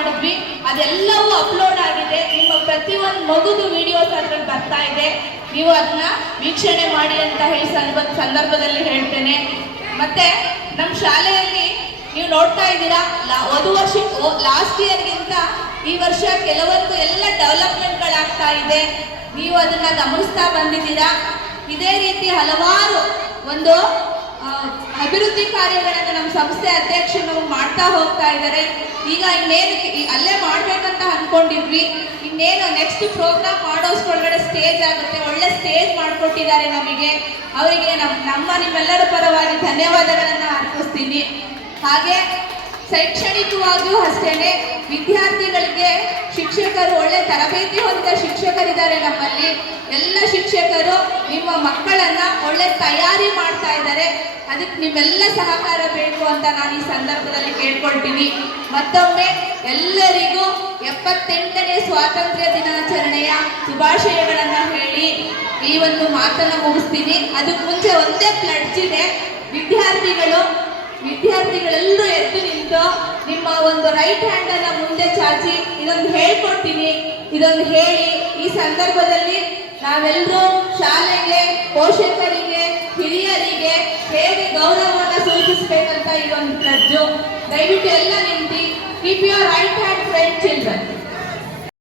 ಮಾಡಿದ್ವಿ. ಅದೆಲ್ಲವೂ ಅಪ್ಲೋಡ್ ಆಗಿದೆ. ನಿಮ್ಮ ಪ್ರತಿಯೊಂದು ಮಗುದು ವಿಡಿಯೋಸ್ ಅದ್ರಲ್ಲಿ ಬರ್ತಾ ಇದೆ. ನೀವು ಅದನ್ನ ವೀಕ್ಷಣೆ ಮಾಡಿ ಅಂತ ಹೇಳಿ ಸಂದರ್ಭ ಸಂದರ್ಭದಲ್ಲಿ ಹೇಳ್ತೇನೆ. ಮತ್ತೆ ನಮ್ಮ ಶಾಲೆಯಲ್ಲಿ ನೀವು ನೋಡ್ತಾ ಇದ್ದೀರಾ ಒಂದು ವರ್ಷ ಲಾಸ್ಟ್ ಇಯರ್ಗಿಂತ ಈ ವರ್ಷ ಕೆಲವೊಂದು ಎಲ್ಲ ಡೆವಲಪ್ಮೆಂಟ್ಗಳಾಗ್ತಾ ಇದೆ. ನೀವು ಅದನ್ನ ಗಮನಿಸ್ತಾ ಬಂದಿದ್ದೀರಾ? ಇದೇ ರೀತಿ ಹಲವಾರು ಒಂದು ಅಭಿವೃದ್ಧಿ ಕಾರ್ಯಗಳನ್ನು ನಮ್ಮ ಸಂಸ್ಥೆ ಅಧ್ಯಕ್ಷರು ಮಾಡ್ತಾ ಹೋಗ್ತಾ ಇದ್ದಾರೆ. ಈಗ ಇನ್ನೇನು ಅಲ್ಲೇ ಮಾಡ್ಬೇಕಂತ ಅನ್ಕೊಂಡಿದ್ವಿ. ಇನ್ನೇನು ನೆಕ್ಸ್ಟ್ ಪ್ರೋಗ್ರಾಮ್ ಮಾಡೋಷ್ಟ್ರೊಳಗಡೆ ಸ್ಟೇಜ್ ಆಗುತ್ತೆ. ಒಳ್ಳೆ ಸ್ಟೇಜ್ ಮಾಡಿಕೊಟ್ಟಿದ್ದಾರೆ ನಮಗೆ. ಅವರಿಗೆ ನಮ್ಮ ನಮ್ಮ ನಿಮ್ಮೆಲ್ಲರ ಪರವಾಗಿ ಧನ್ಯವಾದಗಳನ್ನು ಅರ್ಪಿಸ್ತೀನಿ. ಹಾಗೆ ಶೈಕ್ಷಣಿಕವಾಗಿಯೂ ಅಷ್ಟೇನೆ ವಿದ್ಯಾರ್ಥಿಗಳಿಗೆ ಶಿಕ್ಷಕರು ಒಳ್ಳೆ ತರಬೇತಿ ಹೊಂದಿದ ಶಿಕ್ಷಕರಿದ್ದಾರೆ ನಮ್ಮಲ್ಲಿ. ಎಲ್ಲ ಶಿಕ್ಷಕರು ನಿಮ್ಮ ಮಕ್ಕಳನ್ನ ಒಳ್ಳೆ ತಯಾರಿ ಮಾಡ್ತಾ ಇದ್ದಾರೆ. ಅದಕ್ಕೆ ನಿಮ್ಮೆಲ್ಲ ಸಹಕಾರ ಬೇಕು ಅಂತ ನಾನು ಈ ಸಂದರ್ಭದಲ್ಲಿ ಕೇಳ್ಕೊಳ್ತೀನಿ. ಮತ್ತೊಮ್ಮೆ ಎಲ್ಲರಿಗೂ ಎಪ್ಪತ್ತೆಂಟನೇ ಸ್ವಾತಂತ್ರ್ಯ ದಿನಾಚರಣೆಯ ಶುಭಾಶಯಗಳನ್ನ ಹೇಳಿ ಈ ಒಂದು ಮಾತನ್ನ ಮುಗಿಸ್ತೀನಿ. ಅದಕ್ಕೆ ಮುಂಚೆ ಒಂದೇ ಪ್ಲಡ್ಜ್ ಇದೆ. ವಿದ್ಯಾರ್ಥಿಗಳು, ವಿದ್ಯಾರ್ಥಿಗಳೆಲ್ಲರೂ ಎದ್ದು ನಿಂತು ನಿಮ್ಮ ಒಂದು ರೈಟ್ ಹ್ಯಾಂಡ್ ಅನ್ನ ಮುಂದೆ ಚಾಚಿ ಇದೊಂದು ಹೇಳ್ಕೊಡ್ತೀನಿ. ಇದೊಂದು ಹೇಳಿ ಈ ಸಂದರ್ಭದಲ್ಲಿ ನಾವೆಲ್ಲರೂ ಶಾಲೆಗೆ, ಪೋಷಕರಿಗೆ, ಹಿರಿಯರಿಗೆ ಹೇಗೆ ಗೌರವವನ್ನು ಸೂಚಿಸಬೇಕಂತ ಇದೊಂದು ಪ್ಲಡ್ಜು ದಯವಿಟ್ಟು ಎಲ್ಲ ನಿಂತು keep your right hand friend children